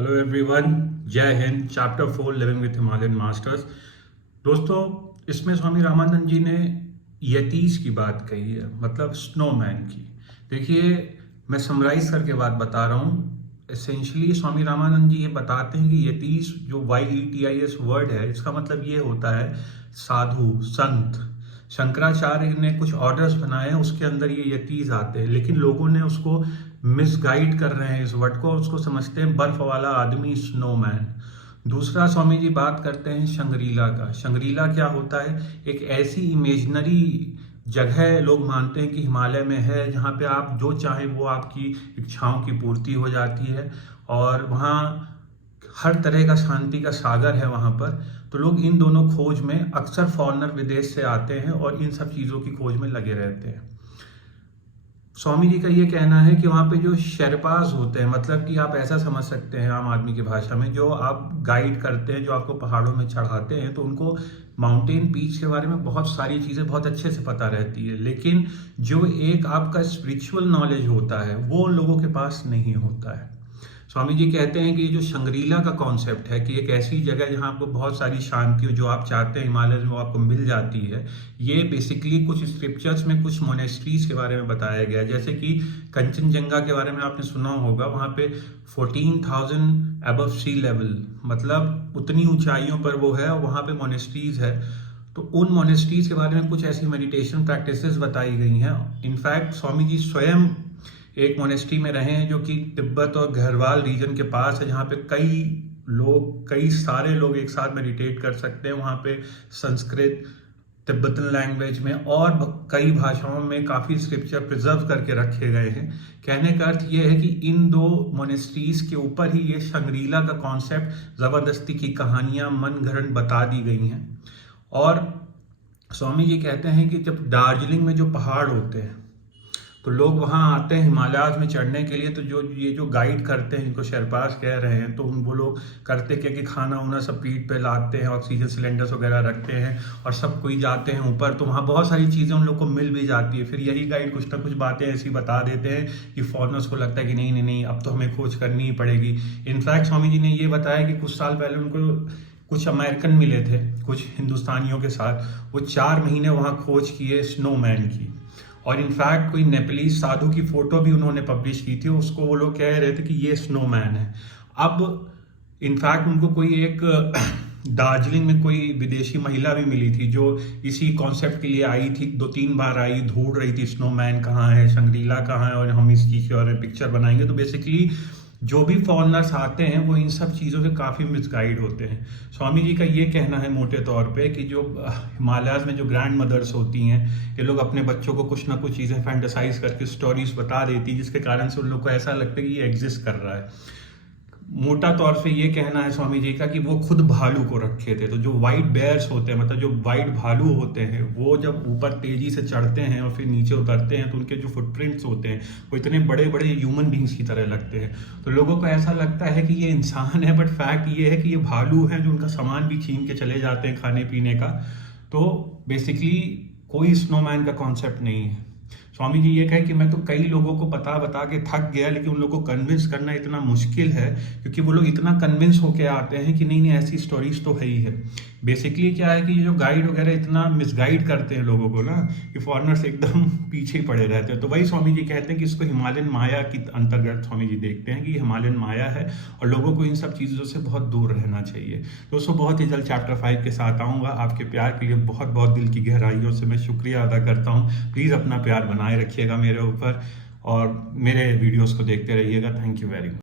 Hello everyone, जय Hind. Chapter 4 living with Himalayan masters. दोस्तों, इसमें स्वामी रामानंद जी ने यतीस की बात कही है, मतलब स्नोमैन की। देखिए, मैं समराइज करके बात बता रहा हूँ। एसेंशियली स्वामी रामानंद जी ये बताते हैं कि यतीस जो YETIS वर्ड है, इसका मतलब ये होता है साधु, संत। शंकराचार्य ने कुछ ऑर्डर्स बनाए हैं, उसके अंदर ये यतीस आते हैं, लेकिन लोगों ने उसको मिसगाइड कर रहे हैं इस वर्ड को, उसको समझते हैं बर्फ वाला आदमी, स्नोमैन। दूसरा, स्वामी जी बात करते हैं शंग्रीला का। शंग्रीला क्या होता है? एक ऐसी इमेजनरी जगह लोग मानते हैं कि हिमालय में है, जहाँ पे आप जो चाहें वो आपकी इच्छाओं की पूर्ति हो जाती है, और वहाँ हर तरह का शांति का सागर है वहाँ पर। तो लोग इन दोनों खोज में, अक्सर फॉरेनर विदेश से आते हैं और इन सब चीज़ों की खोज में लगे रहते हैं। स्वामी जी का ये कहना है कि वहाँ पे जो शेरपास होते हैं, मतलब कि आप ऐसा समझ सकते हैं आम आदमी की भाषा में, जो आप गाइड करते हैं, जो आपको पहाड़ों में चढ़ाते हैं, तो उनको माउंटेन पीक्स के बारे में बहुत सारी चीज़ें बहुत अच्छे से पता रहती है, लेकिन जो एक आपका स्पिरिचुअल नॉलेज होता है वो लोगों के पास नहीं होता है। स्वामी जी कहते हैं कि ये जो शंग्रीला का कॉन्सेप्ट है, कि एक ऐसी जगह जहाँ आपको बहुत सारी शांति जो आप चाहते हैं हिमालय में वो आपको मिल जाती है, ये बेसिकली कुछ स्क्रिप्चर्स में, कुछ मोनेस्ट्रीज के बारे में बताया गया है। जैसे कि कंचनजंगा के बारे में आपने सुना होगा, वहाँ पे 14,000 अबव सी लेवल, मतलब उतनी ऊंचाइयों पर वो है, और वहाँ पे मोनेस्ट्रीज है। तो उन मोनेस्ट्रीज के बारे में कुछ ऐसी मेडिटेशन प्रैक्टिसेस बताई गई हैं। इनफैक्ट स्वामी जी स्वयं एक मोनेस्ट्री में रहे हैं, जो कि तिब्बत और गढ़वाल रीजन के पास है, जहाँ पे कई सारे लोग एक साथ मेडिटेट कर सकते हैं। वहाँ पे संस्कृत, तिब्बतन लैंग्वेज में और कई भाषाओं में काफ़ी स्क्रिप्चर प्रिजर्व करके रखे गए हैं। कहने का अर्थ ये है कि इन दो मोनेस्ट्रीज के ऊपर ही ये शंग्रीला का कॉन्सेप्ट, ज़बरदस्ती की कहानियाँ, मन घड़न बता दी गई हैं। और स्वामी जी कहते हैं कि जब दार्जिलिंग में जो पहाड़ होते हैं, तो लोग वहाँ आते हैं हिमालयाज में चढ़ने के लिए, तो जो गाइड करते हैं, जिनको शेरपास कह रहे हैं, तो वो लोग करते क्या कि खाना उना सब पीठ पे लाते हैं, ऑक्सीजन सिलेंडर्स वगैरह रखते हैं, और सब कोई जाते हैं ऊपर। तो वहाँ बहुत सारी चीज़ें उन लोग को मिल भी जाती है। फिर यही गाइड कुछ ना कुछ बातें ऐसी बता देते हैं कि फॉरनर्स को लगता है कि नहीं नहीं नहीं, अब तो हमें खोज करनी ही पड़ेगी। इनफैक्ट स्वामी जी ने ये बताया कि कुछ साल पहले उनको कुछ अमेरिकन मिले थे कुछ हिंदुस्तानियों के साथ, वो 4 महीने वहाँ खोज किए स्नोमैन की। और इनफैक्ट कोई नेपलीज साधु की फोटो भी उन्होंने पब्लिश की थी, उसको वो लोग कह रहे थे कि ये स्नोमैन है। अब इनफैक्ट उनको कोई एक दार्जिलिंग में कोई विदेशी महिला भी मिली थी, जो इसी कॉन्सेप्ट के लिए आई थी, 2-3 बार आई, ढूंढ रही थी स्नोमैन कहाँ है, शंग्रीला कहाँ है, और हम इसकी और पिक्चर बनाएंगे। तो बेसिकली जो भी फॉरेनर्स आते हैं वो इन सब चीज़ों से काफ़ी मिसगाइड होते हैं। स्वामी जी का ये कहना है मोटे तौर पे कि जो हिमालयाज में जो ग्रैंड मदर्स होती हैं, ये लोग अपने बच्चों को कुछ ना कुछ चीज़ें फैंटेसाइज करके स्टोरीज बता देती, जिसके कारण से उन लोग को ऐसा लगता है कि ये एग्जिस्ट कर रहा है। मोटा तौर पे ये कहना है स्वामी जी का कि वो खुद भालू को रखे थे। तो जो वाइट बेयर्स होते हैं, मतलब जो वाइट भालू होते हैं, वो जब ऊपर तेजी से चढ़ते हैं और फिर नीचे उतरते हैं, तो उनके जो फुटप्रिंट्स होते हैं वो इतने बड़े बड़े ह्यूमन बींग्स की तरह लगते हैं। तो लोगों को ऐसा लगता है कि ये इंसान है, बट फैक्ट ये है कि ये भालू है, जो उनका सामान भी छीन के चले जाते हैं खाने पीने का। तो बेसिकली कोई स्नोमैन का कॉन्सेप्ट नहीं है। स्वामी जी ये कहे कि मैं तो कई लोगों को बता बता के थक गया, लेकिन उन लोगों को कन्विंस करना इतना मुश्किल है, क्योंकि वो लोग इतना कन्विंस होके आते हैं कि नहीं नहीं ऐसी स्टोरीज तो है ही है। बेसिकली क्या है कि ये जो गाइड वगैरह इतना मिसगाइड करते हैं लोगों को ना, कि फॉरेनर्स एकदम पीछे ही पड़े रहते हैं। तो वही स्वामी जी कहते हैं कि इसको हिमालयन माया की अंतर्गत स्वामी जी देखते हैं कि हिमालयन माया है, और लोगों को इन सब चीज़ों से बहुत दूर रहना चाहिए। दोस्तों, बहुत ही जल्द चैप्टर 5 के साथ आऊँगा। आपके प्यार के लिए बहुत बहुत दिल की गहराइयों से मैं शुक्रिया अदा करता हूँ। प्लीज़ अपना प्यार बनाए रखिएगा मेरे ऊपर, और मेरे वीडियोस को देखते रहिएगा। Thank you very much.